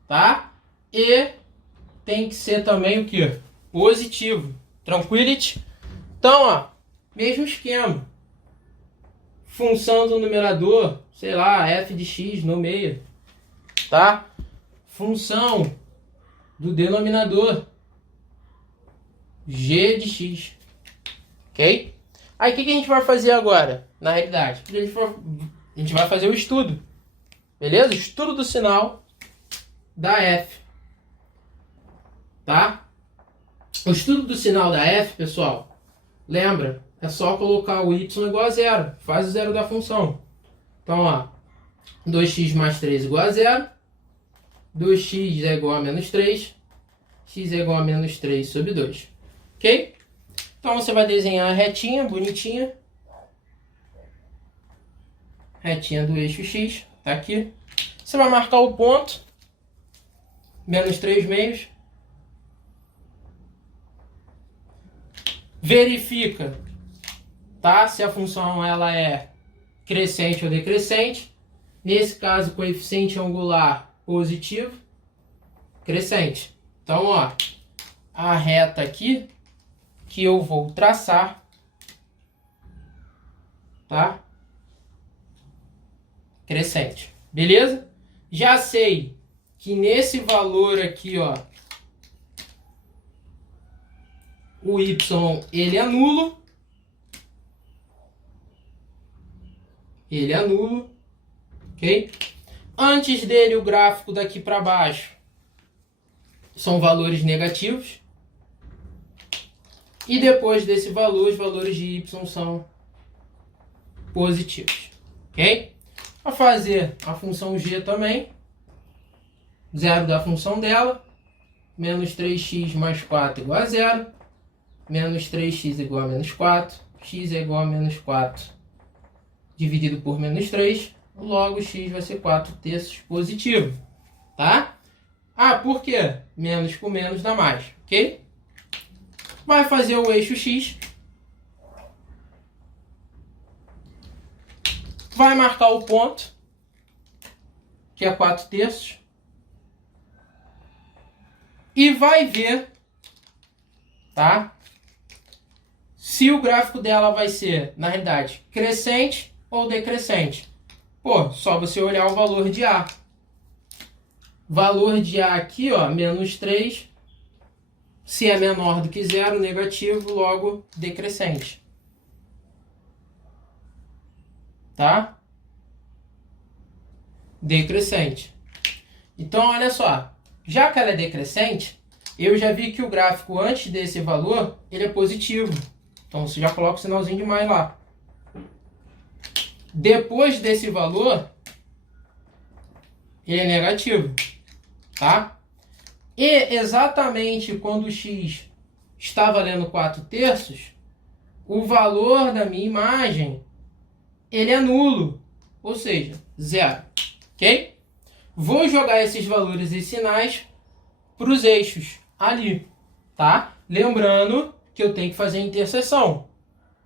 tá? E tem que ser também o quê? Positivo. Tranquility? Então, ó, mesmo esquema. Função do numerador, sei lá, f de x, nomeia, tá? Função do denominador, g de x, ok? Aí o que a gente vai fazer agora, na realidade? A gente vai fazer o estudo, beleza? Estudo do sinal da f. tá? O estudo do sinal da f, pessoal, lembra? É só colocar o y igual a zero. Faz o zero da função. Então, ó, 2x mais 3 igual a zero. 2x é igual a menos 3. X é igual a menos 3 sobre 2. Ok? Então, você vai desenhar a retinha, bonitinha. Retinha do eixo x. Tá aqui. Você vai marcar o ponto. Menos 3 meios. Verifica, tá? Se a função ela é crescente ou decrescente. Nesse caso, coeficiente angular positivo, crescente. Então, ó, a reta aqui que eu vou traçar, tá? Crescente. Beleza? Já sei que nesse valor aqui, ó, o y ele é nulo. Ele é nulo. Ok? Antes dele, o gráfico daqui para baixo são valores negativos. E depois desse valor, os valores de y são positivos. Ok? Para fazer a função g também, zero da função dela, menos 3x mais 4 igual a zero, menos 3x igual a menos 4, x é igual a menos 4 dividido por menos 3, logo x vai ser 4/3 positivo, tá? Ah, por quê? Menos com menos dá mais, ok? Vai fazer o eixo x, vai marcar o ponto, que é 4/3, e vai ver, tá? Se o gráfico dela vai ser, na realidade, crescente ou decrescente. Pô, só você olhar o valor de A. Valor de A aqui, ó, menos 3. Se é menor do que zero, negativo, logo decrescente. Tá? Decrescente. Então, olha só. Já que ela é decrescente, eu já vi que o gráfico antes desse valor, ele é positivo. Então, você já coloca o sinalzinho de mais lá. Depois desse valor, ele é negativo, tá? E exatamente quando o x está valendo 4/3, o valor da minha imagem, ele é nulo, ou seja, zero, ok? Vou jogar esses valores e sinais para os eixos ali, tá? Lembrando que eu tenho que fazer a interseção.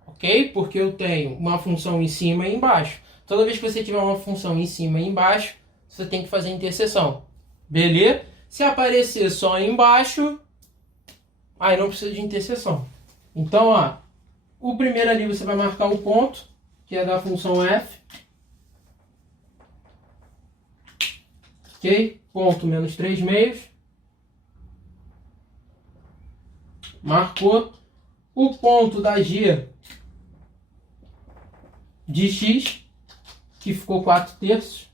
Ok? Porque eu tenho uma função em cima e embaixo. Toda vez que você tiver uma função em cima e embaixo, você tem que fazer a interseção. Beleza? Se aparecer só embaixo, aí não precisa de interseção. Então, ó, o primeiro ali você vai marcar o ponto, que é da função f. Ok? Ponto menos 3 meios. Marcou. O ponto da g de x, que ficou 4/3,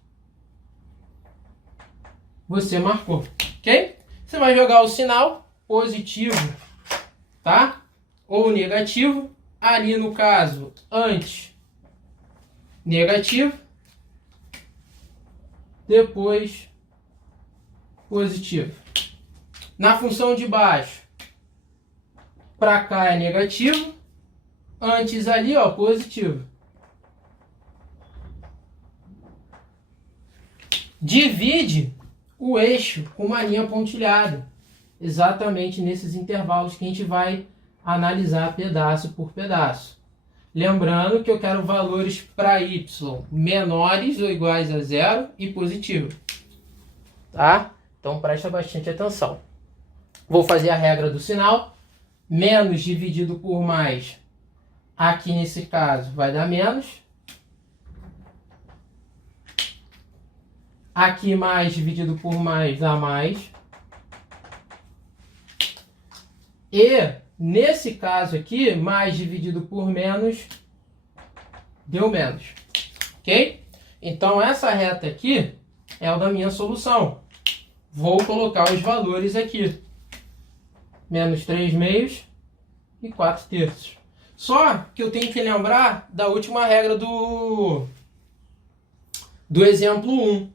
você marcou, ok? Você vai jogar o sinal positivo, tá? Ou negativo. Ali no caso, antes negativo, depois positivo. Na função de baixo, para cá é negativo, antes ali, ó, positivo. Divide o eixo com uma linha pontilhada, exatamente nesses intervalos que a gente vai analisar pedaço por pedaço. Lembrando que eu quero valores para y menores ou iguais a zero e positivo. Tá? Então presta bastante atenção. Vou fazer a regra do sinal. Menos dividido por mais, aqui nesse caso vai dar menos. Aqui mais dividido por mais dá mais. E nesse caso aqui, mais dividido por menos deu menos. Ok? Então essa reta aqui é a da minha solução. Vou colocar os valores aqui. menos 3 meios e 4 terços. Só que eu tenho que lembrar da última regra do exemplo 1.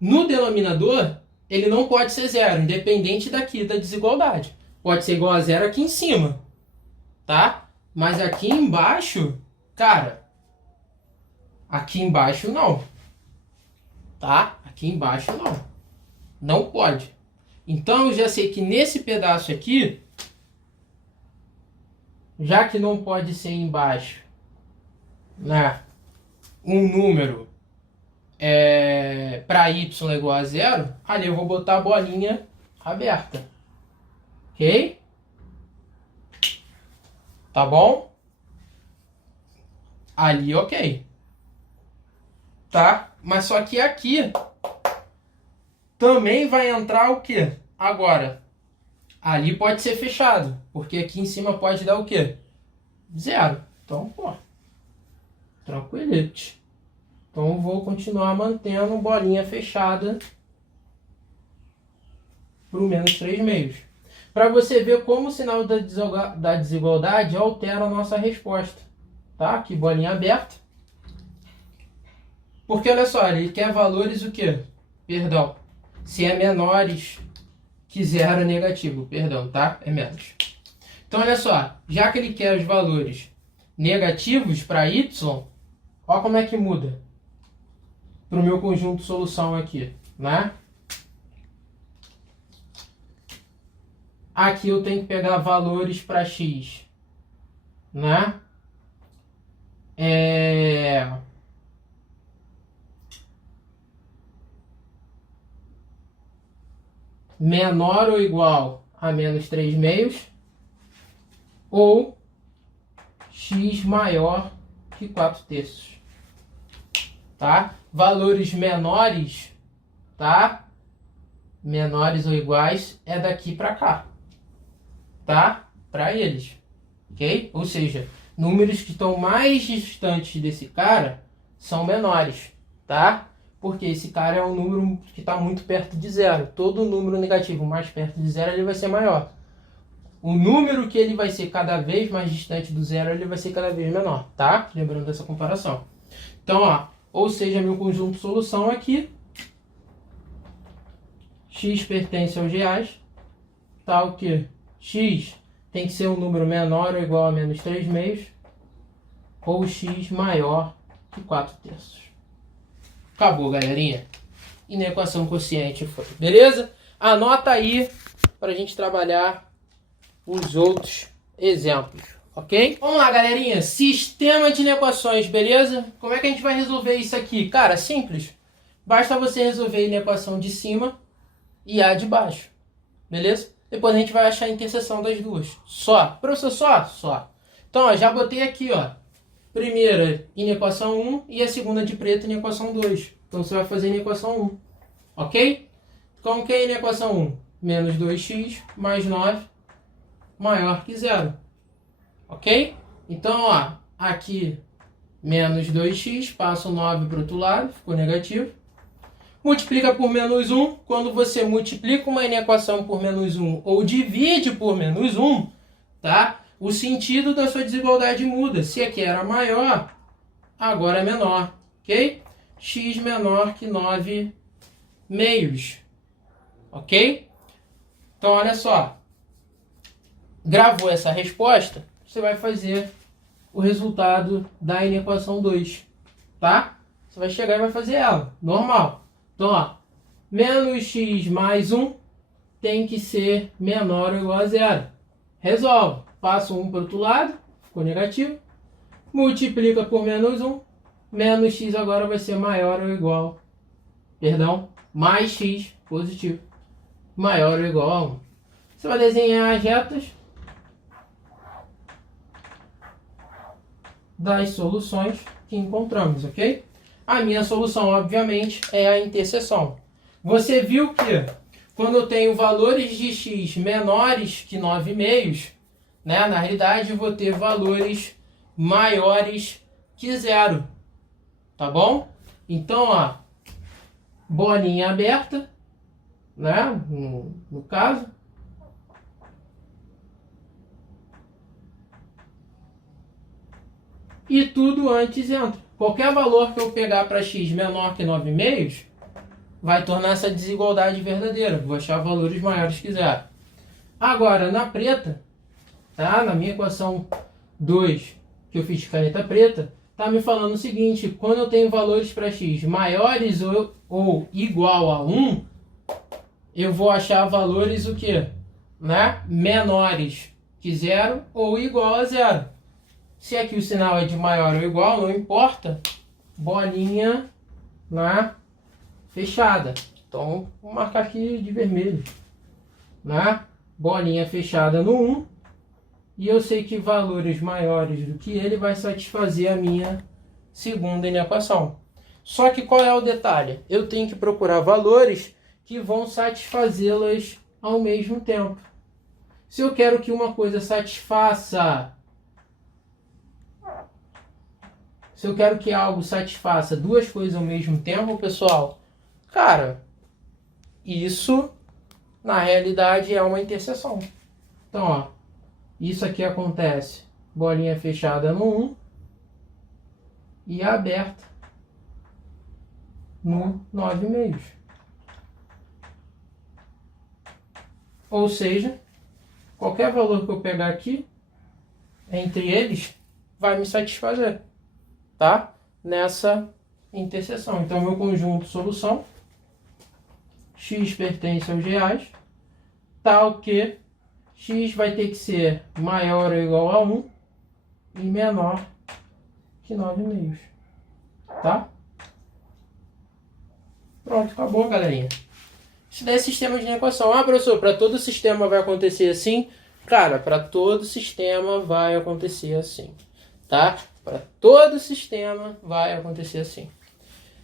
No denominador, ele não pode ser zero, independente daqui da desigualdade. Pode ser igual a zero aqui em cima, tá? Mas aqui embaixo, cara, aqui embaixo não, tá? Aqui embaixo não. Não pode. Então eu já sei que nesse pedaço aqui, já que não pode ser embaixo, né, um número para y igual a zero, ali eu vou botar a bolinha aberta. Ok? Tá bom? Ali ok. Tá? Mas só que aqui também vai entrar o quê? Agora, ali pode ser fechado, porque aqui em cima pode dar o quê? Zero. Então, pô, tranquilite. Então, eu vou continuar mantendo bolinha fechada para o menos 3 meios. Para você ver como o sinal da desigualdade altera a nossa resposta. Tá? Aqui, bolinha aberta. Porque, olha só, ele quer valores o quê? Perdão. Se é menores que zero é negativo. Perdão, tá? É menos. Então, olha só. Já que ele quer os valores negativos para y, olha como é que muda para o meu conjunto solução aqui, né? Aqui eu tenho que pegar valores para x, né? Menor ou igual a menos 3 meios ou x maior que 4 terços. Tá? Valores menores, tá? Menores ou iguais é daqui para cá, tá? Para eles, ok? Ou seja, números que estão mais distantes desse cara são menores, tá? Porque esse cara é um número que está muito perto de zero. Todo número negativo mais perto de zero ele vai ser maior. O número que ele vai ser cada vez mais distante do zero ele vai ser cada vez menor, tá? Lembrando dessa comparação. Então, ó, ou seja, meu conjunto solução aqui, x pertence aos reais, tá o que? X tem que ser um número menor ou igual a menos 3 meios, ou x maior que 4 terços. Acabou, galerinha. E na equação quociente foi. Beleza? Anota aí para a gente trabalhar os outros exemplos. Ok? Vamos lá, galerinha. Sistema de inequações, beleza? Como é que a gente vai resolver isso aqui? Cara, simples. Basta você resolver a inequação de cima e a de baixo. Beleza? Depois a gente vai achar a interseção das duas. Só. Professor, só? Só. Então, ó, já botei aqui, ó. Primeira inequação 1 e a segunda de preto inequação 2. Então você vai fazer inequação 1. Ok? Como que é a inequação 1? Menos 2x mais 9 maior que 0. Ok? Então, ó, aqui menos 2x, passa o 9 para o outro lado, ficou negativo. Multiplica por menos 1. Quando você multiplica uma inequação por menos 1 ou divide por menos 1, tá? O sentido da sua desigualdade muda. Se aqui era maior, agora é menor. Ok? X menor que 9 meios. Ok? Então, olha só. Gravou essa resposta, você vai fazer o resultado da inequação 2. Tá? Você vai chegar e vai fazer ela. Normal. Então, ó. Menos x mais 1 tem que ser menor ou igual a 0. Resolve. Passa 1 para o outro lado, ficou negativo. Multiplica por menos 1. Menos x agora vai ser maior ou igual. Perdão, mais x positivo. Maior ou igual a 1. Você vai desenhar as retas das soluções que encontramos, ok? A minha solução, obviamente, é a interseção. Você viu que quando eu tenho valores de x menores que 9 meios, né, na realidade eu vou ter valores maiores que 0. Tá bom? Então, ó, bolinha aberta, né, no caso. e tudo antes entra. Qualquer valor que eu pegar para x menor que 9,5 vai tornar essa desigualdade verdadeira. Vou achar valores maiores que zero. Agora, na preta, tá? Na minha equação 2, que eu fiz de caneta preta, tá me falando o seguinte: quando eu tenho valores para x maiores ou igual a 1, eu vou achar valores o quê? Né? Menores que 0 ou igual a 0. Se aqui o sinal é de maior ou igual, não importa, bolinha na fechada. Então, vou marcar aqui de vermelho. Né? Bolinha fechada no 1. E eu sei que valores maiores do que ele vai satisfazer a minha segunda inequação. Só que qual é o detalhe? Eu tenho que procurar valores que vão satisfazê-las ao mesmo tempo. Se eu quero que uma coisa satisfaça... Se eu quero que algo satisfaça duas coisas ao mesmo tempo, pessoal, cara, isso na realidade é uma interseção. Então, ó, isso aqui acontece, bolinha fechada no 1 e aberta no 9,5. Ou seja, qualquer valor que eu pegar aqui, entre eles, vai me satisfazer, tá? Nessa interseção. Então, meu conjunto solução, x pertence aos reais, tal que x vai ter que ser maior ou igual a 1 e menor que 9,5. Tá? Pronto, acabou, galerinha. Isso daí é sistema de inequação. Ah, professor, para todo sistema vai acontecer assim? Cara, para todo sistema vai acontecer assim. Tá? Para todo sistema vai acontecer assim.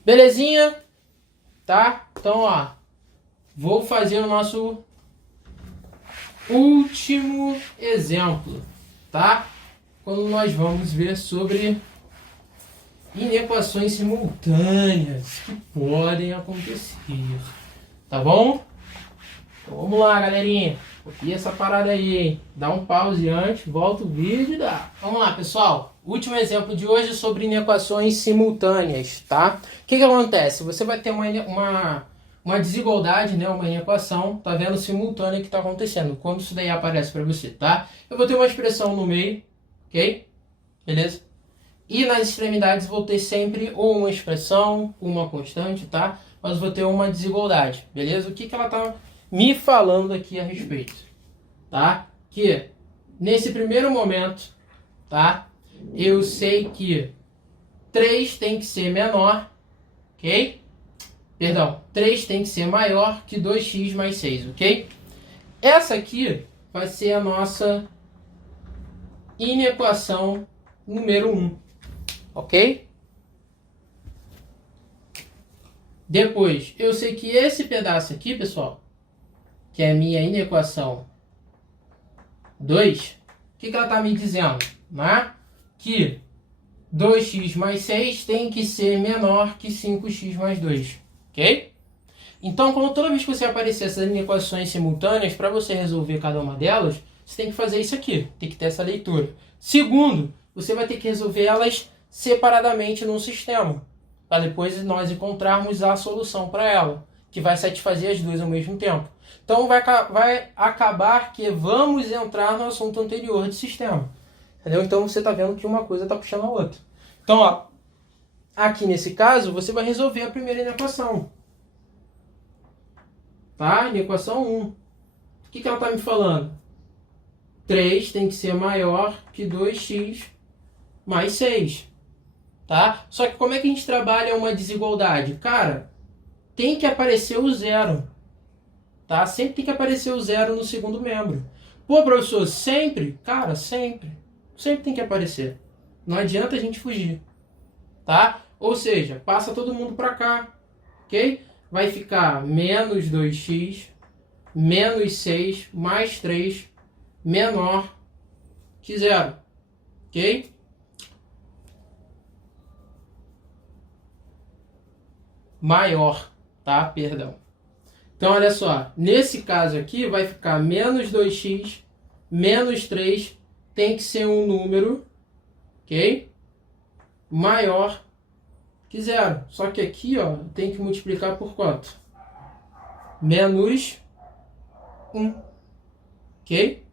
Belezinha? Tá? Então, ó, vou fazer o nosso último exemplo, tá? Quando nós vamos ver sobre inequações simultâneas que podem acontecer, tá bom? Então, vamos lá, galerinha. Copia essa parada aí, hein? Dá um pause antes, volta o vídeo e dá. Vamos lá, pessoal. Último exemplo de hoje sobre inequações simultâneas, tá? O que acontece? Você vai ter uma desigualdade, né? Uma inequação, tá vendo? Simultânea que está acontecendo. Quando isso daí aparece para você, tá? Eu vou ter uma expressão no meio, ok? Beleza? E nas extremidades vou ter sempre ou uma expressão, uma constante, tá? Mas vou ter uma desigualdade, beleza? O que ela tá me falando aqui a respeito, tá? Que nesse primeiro momento, tá? Eu sei que 3 tem que ser menor, ok? Perdão, 3 tem que ser maior que 2x mais 6, ok? Essa aqui vai ser a nossa inequação número 1, ok? Depois, eu sei que esse pedaço aqui, pessoal, que é a minha inequação 2, o que ela está me dizendo? Né? Que 2x mais 6 tem que ser menor que 5x mais 2. Ok? Então, toda vez que você aparecer essas inequações simultâneas, para você resolver cada uma delas, você tem que fazer isso aqui. Tem que ter essa leitura. Segundo, você vai ter que resolver elas separadamente num sistema, para depois nós encontrarmos a solução para ela, que vai satisfazer as duas ao mesmo tempo. Então, vai acabar que vamos entrar no assunto anterior de sistema. Entendeu? Então, você está vendo que uma coisa está puxando a outra. Então, ó, aqui nesse caso, você vai resolver a primeira inequação. Tá? Inequação 1. O que ela está me falando? 3 tem que ser maior que 2x mais 6. Tá? Só que como é que a gente trabalha uma desigualdade? Cara, tem que aparecer o zero. Tá? Sempre tem que aparecer o zero no segundo membro. Pô, professor, sempre? Cara, sempre. Sempre tem que aparecer. Não adianta a gente fugir. Tá? Ou seja, passa todo mundo para cá. Ok? Vai ficar menos 2x, menos 6, mais 3, menor que 0. Ok? Maior, tá? Perdão. Então, olha só. Nesse caso aqui, vai ficar menos 2x, menos 3, tem que ser um número, ok? maior que zero. Só que aqui, ó, tem que multiplicar por quanto? Menos 1. Ok?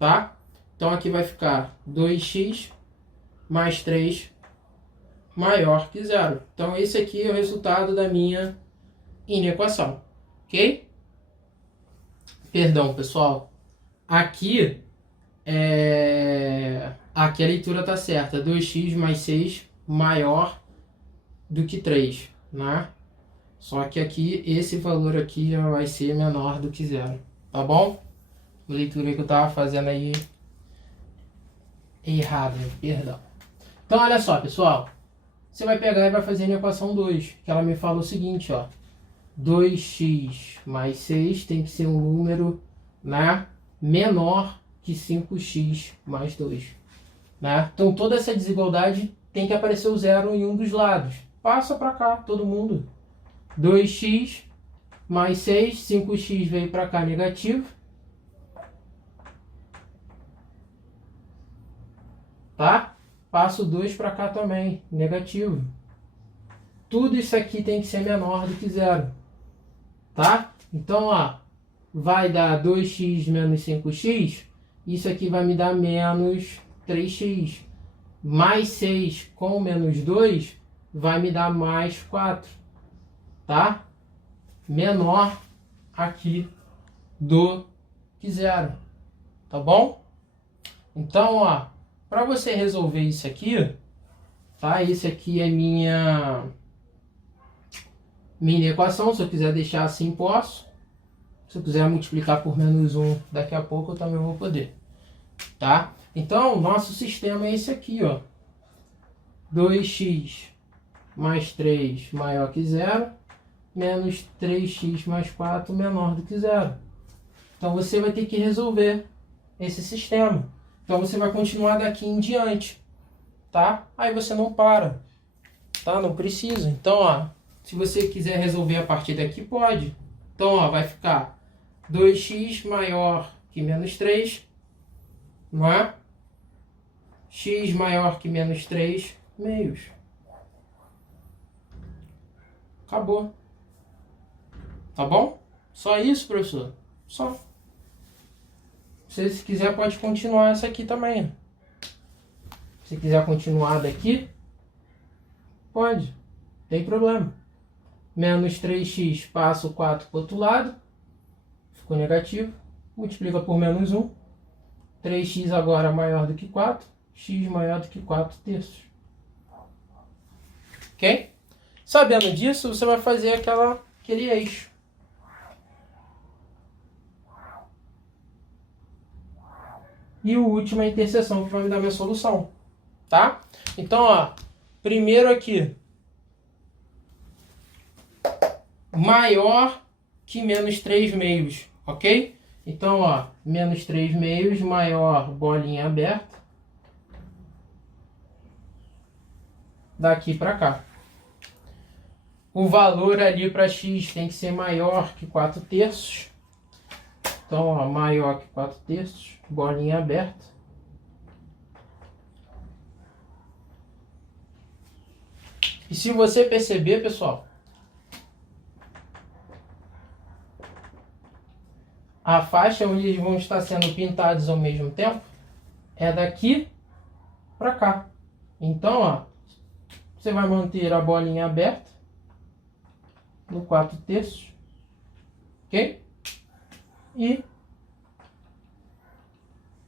Tá? Então aqui vai ficar 2x mais 3 maior que zero. Então esse aqui é o resultado da minha inequação. Ok? Perdão, pessoal. Aqui aqui a leitura está certa. 2x mais 6 maior do que 3, né? Só que aqui, esse valor aqui já vai ser menor do que zero. Tá bom? A leitura que eu estava fazendo aí errada, perdão. Então, olha só, pessoal. Você vai pegar e vai fazer a equação 2, que ela me fala o seguinte, ó. 2x mais 6 tem que ser um número, né, menor que 5x mais 2. Né? Então, toda essa desigualdade tem que aparecer o zero em um dos lados. Passa para cá, todo mundo. 2x mais 6, 5x veio para cá negativo. Tá? Passo 2 para cá também, negativo. Tudo isso aqui tem que ser menor do que zero. Tá? Então, ó, vai dar 2x menos 5x. Isso aqui vai me dar menos 3x. Mais 6 com menos 2 vai me dar mais 4. Tá? Menor aqui do que zero. Tá bom? Então, ó, para você resolver isso aqui, tá? Esse aqui é minha equação. Se eu quiser deixar assim, posso. Se eu quiser multiplicar por menos 1 daqui a pouco, eu também vou poder. Tá? Então, nosso sistema é esse aqui, ó. 2x mais 3 maior que zero, menos 3x mais 4 menor do que zero. Então, você vai ter que resolver esse sistema. Então, você vai continuar daqui em diante, tá? Aí você não para, tá? Não precisa. Então, ó, se você quiser resolver a partir daqui, pode. Então, ó, vai ficar 2x maior que menos 3, não é? X maior que menos 3 meios. Acabou. Tá bom? Só isso, professor? Só. Se quiser, pode continuar essa aqui também. Se quiser continuar daqui, pode. Não tem problema. Menos 3x, passa o 4 para o outro lado. Ficou negativo. Multiplica por menos 1. 3x agora maior do que 4. X maior do que 4 terços. Ok? Sabendo disso, você vai fazer aquele eixo. E o último é a interseção, que vai me dar minha solução. Tá? Então, ó, primeiro aqui, maior que menos 3 meios, ok? Então, ó, menos 3 meios, maior, bolinha aberta. Daqui para cá. O valor ali para x tem que ser maior que 4 terços. Então, ó, maior que 4 terços, bolinha aberta. E se você perceber, pessoal, a faixa onde eles vão estar sendo pintados ao mesmo tempo é daqui para cá. Então, ó, você vai manter a bolinha aberta no 4 terços, ok? E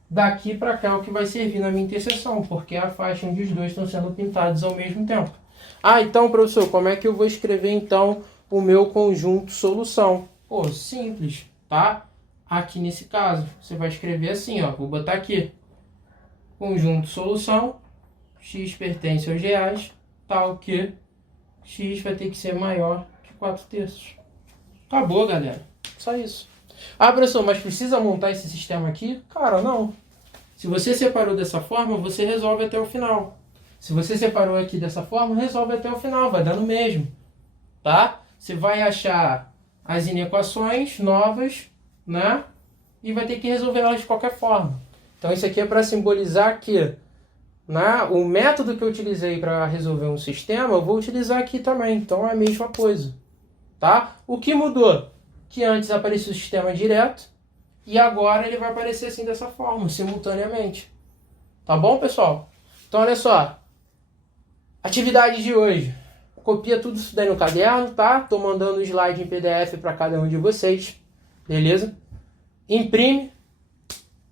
daqui para cá é o que vai servir na minha interseção, porque é a faixa onde os dois estão sendo pintados ao mesmo tempo. Ah, então, professor, como é que eu vou escrever, então, o meu conjunto solução? Pô, simples, tá? Aqui nesse caso, você vai escrever assim, ó, vou botar aqui. Conjunto solução, x pertence aos reais, tal que x vai ter que ser maior que 4 terços. Acabou, galera. Só isso. Ah, professor, mas precisa montar esse sistema aqui? Cara, não. Se você separou dessa forma, você resolve até o final. Se você separou aqui dessa forma, resolve até o final, vai dando mesmo. Tá? Você vai achar as inequações novas, né? E vai ter que resolver elas de qualquer forma. Então isso aqui é para simbolizar que o método que eu utilizei para resolver um sistema, eu vou utilizar aqui também. Então é a mesma coisa. Tá? O que mudou? Que antes aparecia o sistema direto e agora ele vai aparecer assim dessa forma, simultaneamente. Tá bom, pessoal? Então olha só. Atividade de hoje. Copia tudo isso daí no caderno, tá? Tô mandando o slide em PDF para cada um de vocês. Beleza? Imprime,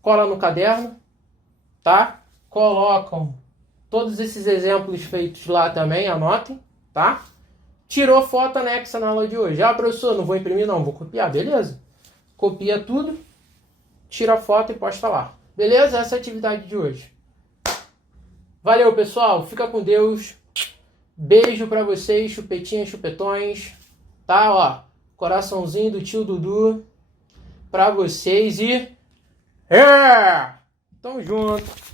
cola no caderno, tá? Colocam todos esses exemplos feitos lá também, anotem, tá? Tirou foto, anexa na aula de hoje. Ah, professor, não vou imprimir não, vou copiar, beleza? Copia tudo, tira a foto e posta lá. Beleza? Essa é a atividade de hoje. Valeu, pessoal. Fica com Deus. Beijo pra vocês, chupetinhas, chupetões. Tá, ó. Coraçãozinho do tio Dudu pra vocês e... Tamo junto.